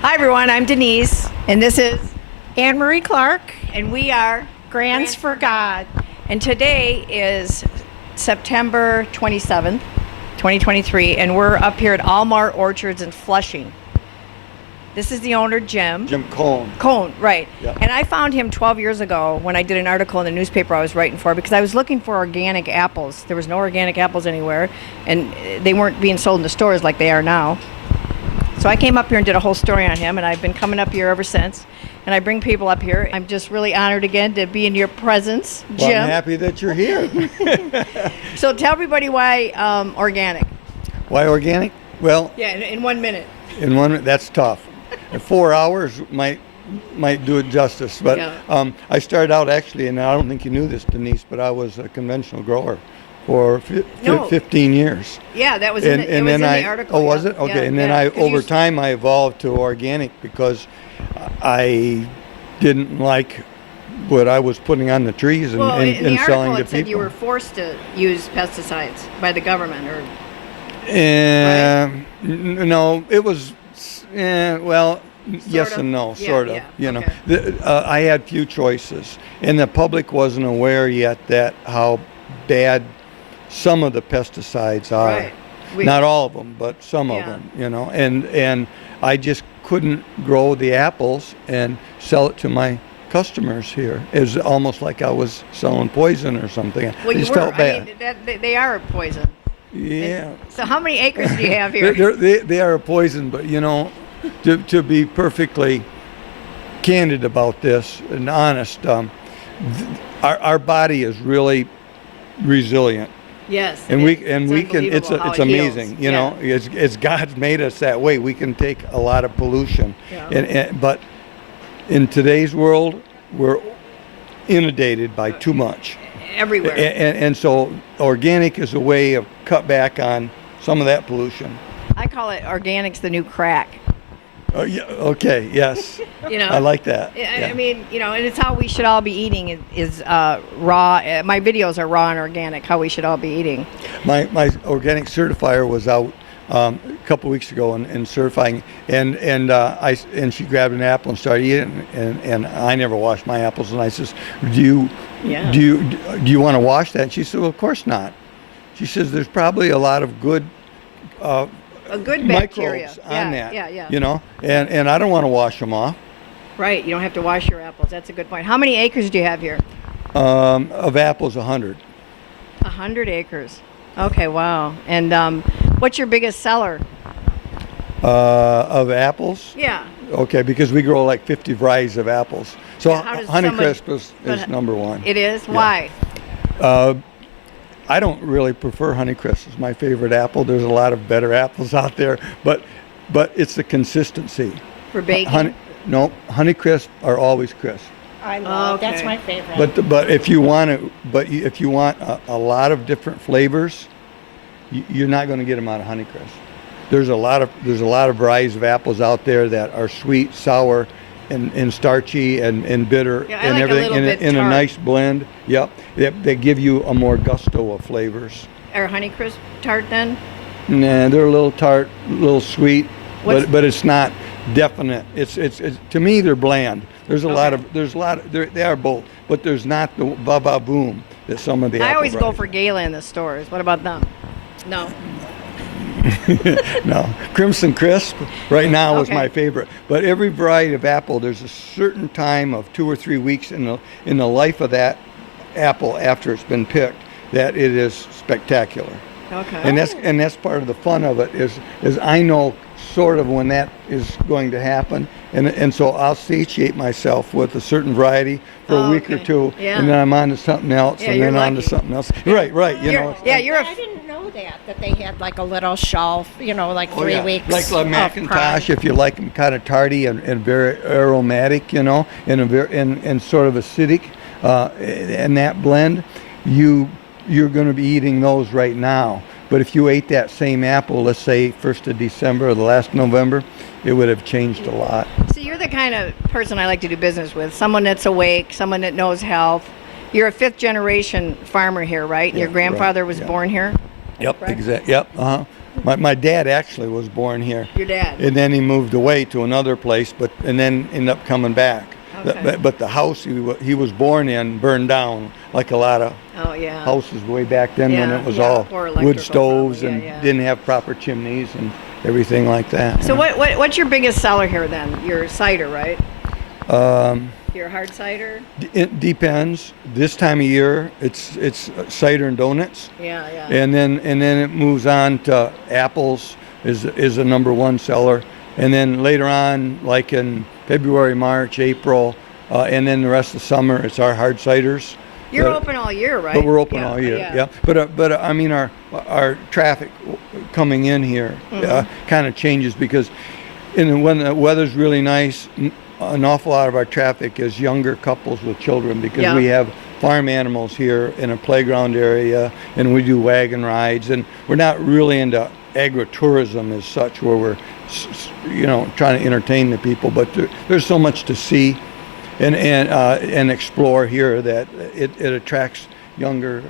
Hi everyone, I'm Denise, and this is Anne Marie Clark, and we are Grants for God. And today is September 27th, 2023, and we're up here at Almar Orchards in Flushing. This is the owner, Jim. Jim Cohn. Cohn, right. Yep. And I found him 12 years ago when I did an article in the newspaper I was writing for because I was looking for organic apples. There was no organic apples anywhere, and they weren't being sold in the stores like they are now. So I came up here and did a whole story on him, and I've been coming up here ever since. And I bring people up here. I'm just really honored again to be in your presence, Jim. Well, I'm happy that you're here. So tell everybody why organic. Why organic? Well, Yeah, in 1 minute. in 1 minute, that's tough. 4 hours might do it justice. But Yeah. I started out actually, and I don't think you knew this, Denise, but I was a conventional grower for No. 15 years. Yeah, that was in the article. Oh, was yeah. it? Okay. Yeah, And then yeah. 'Cause over time, I evolved to organic because I didn't like what I was putting on the trees and, Well, in the and article selling to it said people. you were forced to use pesticides by the government, or No, it was, well, yes of? and no, Yeah, sort of. yeah, You know, okay. I had few choices, and the public wasn't aware yet that how bad some of the pesticides are. Right. Not all of them, but some of Yeah. them. You know, and I just couldn't grow the apples and sell it to my customers here. It was almost like I was selling poison or something. Well, I you just were. felt bad. I mean, they are poison. Yeah. So how many acres do you have here? They are a poison, but you know, to be perfectly candid about this and honest, our body is really resilient, Yes. and we can. unbelievable It's how it's it amazing. heals. You know, it's God's made us that way. We can take a lot of pollution, Yeah. but in today's world, we're inundated by too much. Everywhere. And so organic is a way of cut back on some of that pollution. I call it organics the new crack. Yeah, okay, yes. You know. I like that. I mean, you know, and it's how we should all be eating is raw. My videos are raw and organic. How we should all be eating. My organic certifier was out a couple weeks ago and certifying, and she grabbed an apple and started eating it, and I never wash my apples, and I says, do you want to wash that? And she said, well, of course not. She says there's probably a lot of good A good bacteria. microbes on that. Yeah. You know, and I don't want to wash them off. Right. You don't have to wash your apples. That's a good point. How many acres do you have here? Of apples, 100. 100 acres. Okay. Wow. And what's your biggest seller? Of apples. Yeah. Okay, because we grow like 50 varieties of apples. So Yeah, how does Honeycrisp is but- number one. It is. Yeah. Why? I don't really prefer Honeycrisp. It's my favorite apple. There's a lot of better apples out there, but it's the consistency. For baking. Honeycrisp are always crisp. I love. That's Okay. my favorite. But if you want a lot of different flavors, you're not going to get them out of Honeycrisp. There's a lot of varieties of apples out there that are sweet, sour, and starchy and bitter Yeah, I and like a everything little bit in a tart. nice blend. Yep, they give you a more gusto of flavors. Or Honeycrisp tart then? Nah, they're a little tart, a little sweet, What's- but it's not definite. It's to me they're bland. There's a lot Okay. of they are both, but there's not the ba boom that some of the. I apple always go varieties for Gala in the stores. What about them? No. No, Crimson Crisp right now is Okay. my favorite. But every variety of apple, there's a certain time of 2 or 3 weeks in the life of that apple after it's been picked that it is spectacular. Okay. And that's part of the fun of it is I know sort of when that is going to happen, and so I'll satiate myself with a certain variety for a week or Okay. two, Yeah. and then I'm on to something else, Yeah, and you're then on to lucky. something else. Right. You know. Yeah, you're a I didn't know that they had like a little shelf, like 3 weeks. Like of Macintosh, prime. if you like them kind of tarty and very aromatic, and and sort of acidic, and that blend, you're going to be eating those right now. But if you ate that same apple, let's say 1st of December or the last November, it would have changed a lot. So you're the kind of person I like to do business with. Someone that's awake, someone that knows health. You're a 5th generation farmer here, right? And your Yeah, grandfather right, was yeah. born here? Yep, correct? exactly. Yep, uh-huh. My dad actually was born here. Your dad. And then he moved away to another place, and then ended up coming back. Okay. But the house he was born in burned down, like a lot of Oh, yeah. houses way back then when Yeah, it was yeah, all or wood electrical stoves probably, and yeah. didn't have proper chimneys and everything like that. So what's your biggest seller here then? Your cider, right? Your hard cider? It depends. This time of year, it's cider and donuts. Yeah, yeah. And then it moves on to apples is a number one seller, and then later on, like in February, March, April, and then the rest of the summer, it's our hard ciders. You're open all year, right? But we're open Yeah, all year. yeah. Yeah. But I mean our traffic coming in here kind of changes because when the weather's really nice, an awful lot of our traffic is younger couples with children because Yeah. we have farm animals here in a playground area, and we do wagon rides, and we're not really into agritourism as such, where we're trying to entertain the people, but there's so much to see and explore here that it attracts younger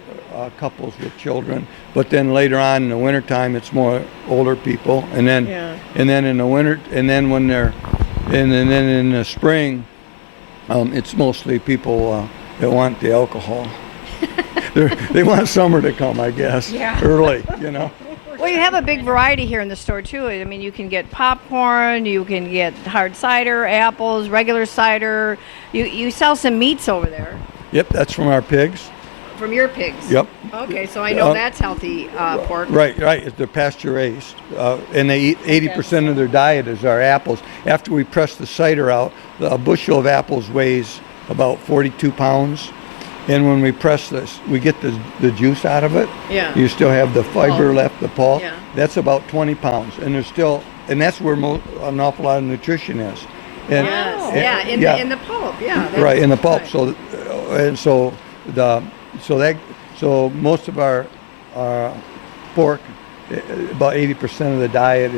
couples with children. But then later on in the wintertime, it's more older people, and then in the winter, and then when they're and then in the spring, it's mostly people that want the alcohol. They want summer to come, I guess, early, Well, you have a big variety here in the store too. I mean, you can get popcorn, you can get hard cider, apples, regular cider. You sell some meats over there. Yep, that's from our pigs. From your pigs. Yep. Okay, so I know that's healthy pork. Right. They're pasture raised, and they eat 80% of their diet is our apples. After we press the cider out, a bushel of apples weighs about 42 pounds. And when we press this, we get the juice out of it. Yeah. You still have the fiber left, the pulp. Yeah. That's about 20 pounds, and that's where an awful lot of nutrition is. And, Yes. and- In the pulp. Yeah. that's right in the pulp. right. So most of our pork, about 80% of the diet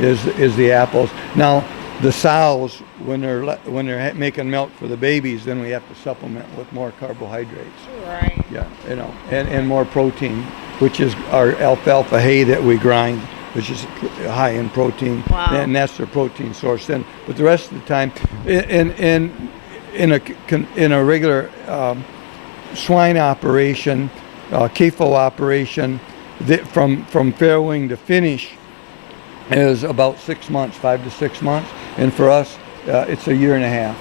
is the apples. Now the sows, when they're making milk for the babies, then we have to supplement with more carbohydrates. Right. Yeah, and more protein, which is our alfalfa hay that we grind, which is high in protein. Wow. And that's their protein source. But the rest of the time, in a regular swine operation, CAFO operation, from fair wing to finish is about 6 months, 5 to 6 months, and for us, it's a year and a half.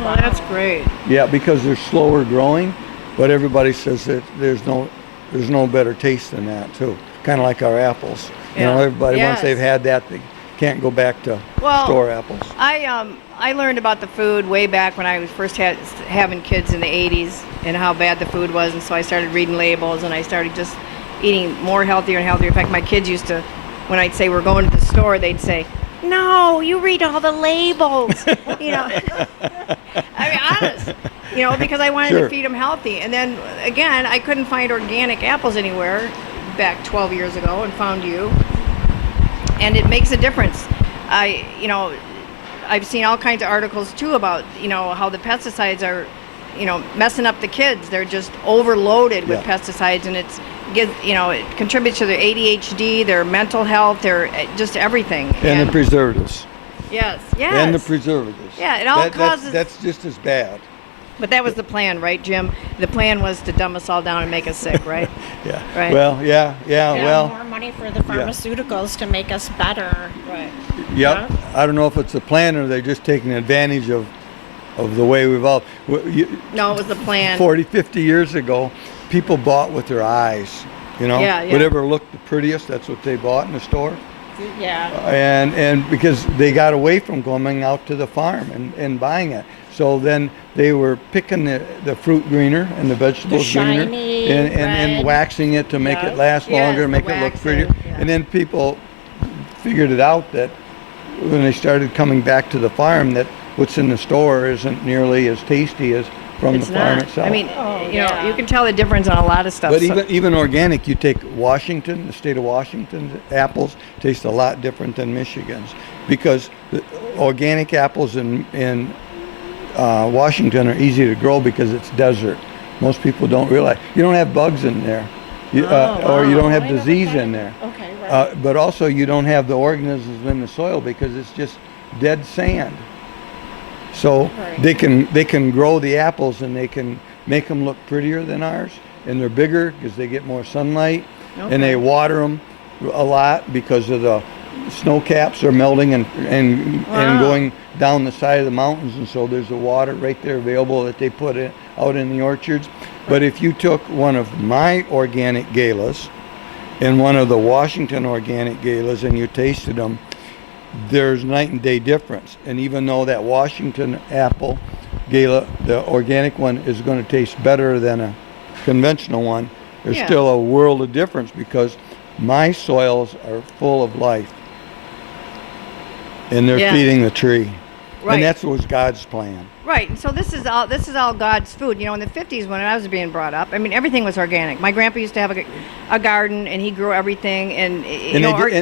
Well, that's great. Yeah, because they're slower growing, but everybody says that there's no better taste than that too. Kind of like our apples. Yeah. Everybody once Yes. they've had that, they can't go back to store apples. I learned about the food way back when I was first having kids in the 80s and how bad the food was, and so I started reading labels and I started just eating more healthier and healthier. In fact, my kids used to, when I'd say we're going to the store, they'd say, "No, you read all the labels." I mean, honest. Because I wanted Sure. to feed them healthy. And then again, I couldn't find organic apples anywhere back 12 years ago, and found you. And it makes a difference. I've seen all kinds of articles too about how the pesticides are messing up the kids. They're just overloaded with pesticides, and it contributes to their ADHD, their mental health, their just everything. And the preservatives. Yes. And the preservatives. Yeah, it all causes. That's just as bad. But that was the plan, right, Jim? The plan was to dumb us all down and make us sick, right? Yeah. Right. Well, yeah. Yeah, more money for the pharmaceuticals to make us better. Right. Yep. I don't know if it's a plan or they're just taking advantage of the way we've all. No, it was the plan. 40, 50 years ago, people bought with their eyes. Yeah. Whatever looked the prettiest, that's what they bought in the store. Yeah. And because they got away from going out to the farm and buying it. So then they were picking the fruit greener and the vegetables greener shiny and red. waxing it to make it last Yes, longer, the make it look waxing, prettier. yeah. And then people figured it out that when they started coming back to the farm, that what's in the store isn't nearly as tasty as from It's the farm not. itself. I mean, yeah. you can tell the difference on a lot of stuff. But so- even organic, you take Washington, the state of Washington's apples taste a lot different than Michigan's, because the organic apples in Washington are easy to grow because it's desert. Most people don't realize you don't have bugs in there. or you don't have I never disease thought in of there. that. Okay, right. But also you don't have the organisms in the soil because it's just dead sand. So Right. they can grow the apples and they can make them look prettier than ours, and they're bigger because they get more sunlight, and they water them a lot because of the snow caps are melting and going down the side of the mountains, and so there's the water right there available that they put out in the orchards. But if you took one of my organic galas and one of the Washington organic galas and you tasted them, there's night and day difference. And even though that Washington apple gala, the organic one, is going to taste better than a conventional one, there's still a world of difference because my soils are full of life and they're feeding the tree. Right. And that was God's plan. Right, and so this is all God's food. You know, in the 50s when I was being brought up, I mean, everything was organic. My grandpa used to have a garden, and he grew everything, and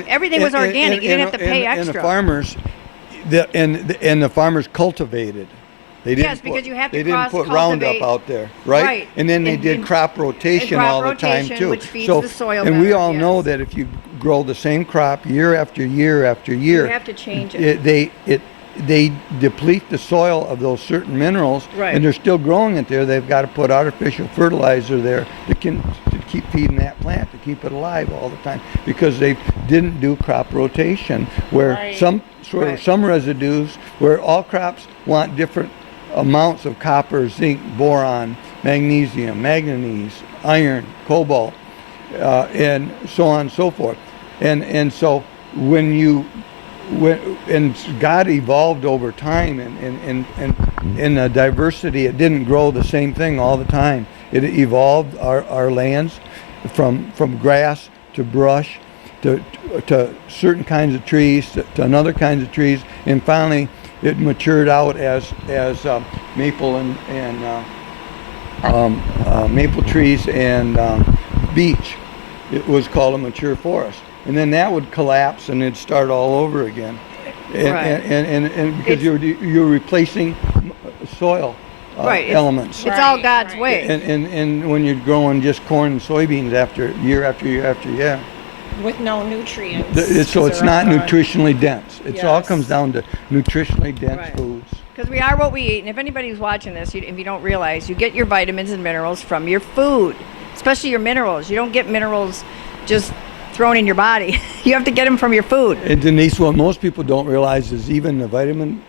everything was organic. You didn't have to pay extra. And the farmers, the farmers cultivated. They didn't because you have to they didn't put Roundup out there, right? Right. And then they did crop rotation all the time too. Which feeds the soil and we better, all know that if you grow the same crop year after year after year, you have to change it. They deplete the soil of those certain minerals, Right. and they're still growing it there. They've got to put artificial fertilizer there to keep feeding that plant, to keep it alive all the time, because they didn't do crop rotation, where some residues, where all crops want different amounts of copper, zinc, boron, magnesium, manganese, iron, cobalt, and so on and so forth. And so and God evolved over time, and in the diversity, it didn't grow the same thing all the time. It evolved our lands from grass to brush to certain kinds of trees to another kinds of trees, and finally it matured out as maple and maple trees and beech. It was called a mature forest. And then that would collapse and it'd start all over again. And because you're replacing soil elements. It's all God's way. And when you're growing just corn and soybeans after year after year after year. With no nutrients. So it's not nutritionally dense. It all comes down to nutritionally dense foods. Because we are what we eat, and if anybody's watching this, if you don't realize, you get your vitamins and minerals from your food, especially your minerals. You don't get minerals just thrown in your body. You have to get them from your food. And Denise, what most people don't realize is even the vitamin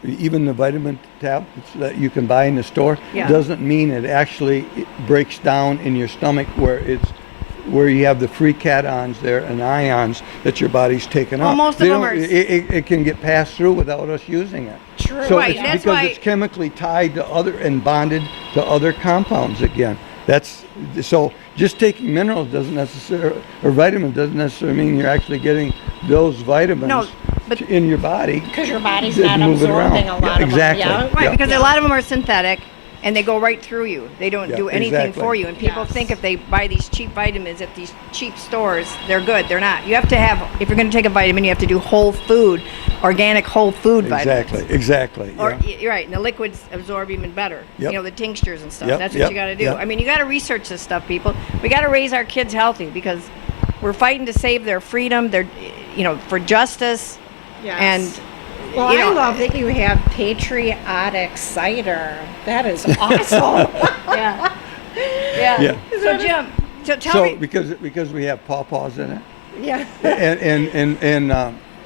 tablets that you can buy in the store doesn't mean it actually breaks down in your stomach where you have the free cations there and ions that your body's taking up. Most of them are. It can get passed through without us using it. True. So Right, it's that's because why- it's chemically tied to other and bonded to other compounds again. So just taking minerals doesn't necessarily, or vitamins doesn't necessarily mean you're actually getting those vitamins in your body. Because your body's to not move it around. absorbing a lot of Exactly. them. Right, because a lot of them are synthetic, and they go right through you. They don't do anything exactly. for you. And people think if they buy these cheap vitamins at these cheap stores, they're good. They're not. You have to have, if you're going to take a vitamin, you have to do whole food, organic whole food vitamins. Exactly. Or you're right, and the liquids absorb even better. Yep. You know, the tinctures and stuff. Yep, That's what yep, you got to do. yep. I mean, you got to research this stuff, people. We got to raise our kids healthy because we're fighting to save their freedom, for justice. Yes. And Well, I love that you have patriotic cider. That is awesome. yeah. So Jim, tell me. because we have pawpaws in it. Yeah.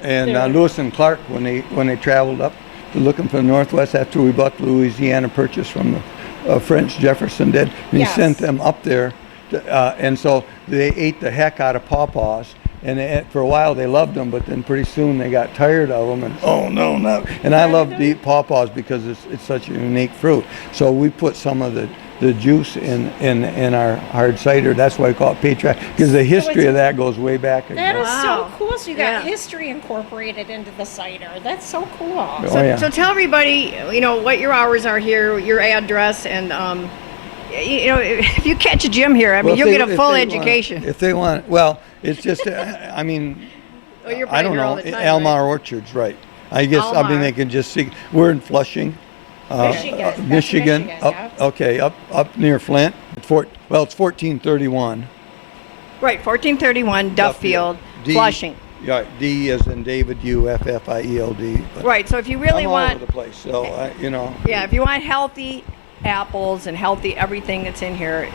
And Lewis and Clark, when they traveled up looking for the Northwest after we bought the Louisiana Purchase from the French, Jefferson did, and he sent them up there, and so they ate the heck out of pawpaws. And for a while they loved them, but then pretty soon they got tired of them. And oh no! And I love to eat pawpaws because it's such a unique fruit. So we put some of the juice in our hard cider. That's why I call it patriotic, because the history of that goes way back. That is Wow. so cool. So you got Yeah. history incorporated into the cider. That's so cool. So tell everybody, what your hours are here, your address, and if you catch Jim here, I mean, you'll get a full education. If they want, well, it's just, I mean, You're I don't here all know, the time, Almar Orchards, right? I guess, I mean, Almar. they can just see, we're in Flushing. Michigan. That's Michigan, Michigan, up near Flint. It's 1431. Right, 1431 Duffield, D- Flushing. Yeah, D as in David, Uffield. But Right, so if you really I'm want, all over the place, so yeah, if you want healthy apples and healthy everything that's in here,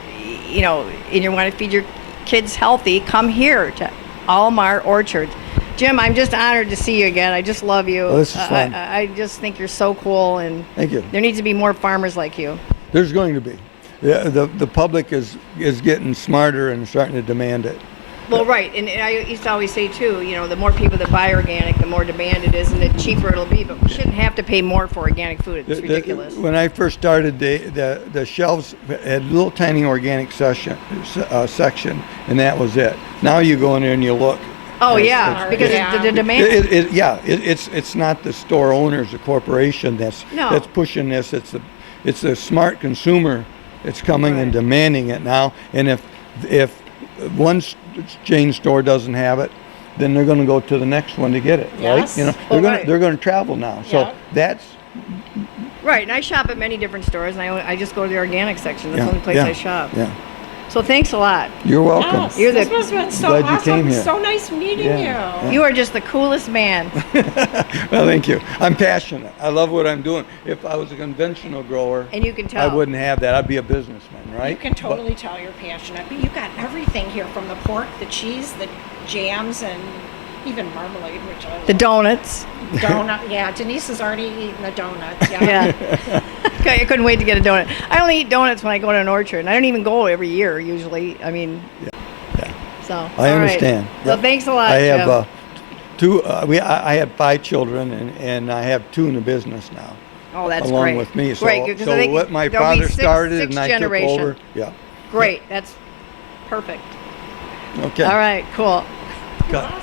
you know, and you want to feed your kids healthy, come here to Almar Orchard. Jim, I'm just honored to see you again. I just love you. Well, this is fun. I just think you're so cool, and Thank you. there needs to be more farmers like you. There's going to be. The public is getting smarter and starting to demand it. Well, right, and I used to always say too, you know, the more people that buy organic, the more demand it is, and the cheaper it'll be. But we shouldn't have to pay more for organic food. It's ridiculous. When I first started, the shelves had a little tiny organic section, and that was it. Now you go in there and you look. Oh yeah, because Yeah. the demand. It's not the store owners, the corporation that's pushing this. It's the smart consumer that's coming and demanding it now. And if one chain store doesn't have it, then they're going to go to the next one to get it, Yes. right? You know, Right. they're going to travel now. So Yeah. that's Right, and I shop at many different stores, and I just go to the organic section. That's the only place yeah, I shop. Yeah. So thanks a lot. You're welcome. Yes, You're this the- was been so Glad you awesome. came here. So nice meeting Yeah. you. You are just the coolest man. Well, thank you. I'm passionate. I love what I'm doing. If I was a conventional grower, And you can tell. I wouldn't have that. I'd be a businessman, right? You can totally tell you're passionate. But you got everything here, from the pork, the cheese, the jams, and even marmalade, which I love. The donuts. Donut. Yeah, Denise has already eaten the donuts. Yeah. Yeah. Okay, I couldn't wait to get a donut. I only eat donuts when I go to an orchard, and I don't even go every year usually. I mean, Yeah. so. I all right. understand. So Yep. thanks a lot, I Jim. have two. I had 5 children, and I have 2 in the business now, Oh, that's along great. with me. So, Great, because I think what my there'll be father started six and I generation. took over. Yeah. Great. That's perfect. Okay. All right, cool. Cut. Awesome.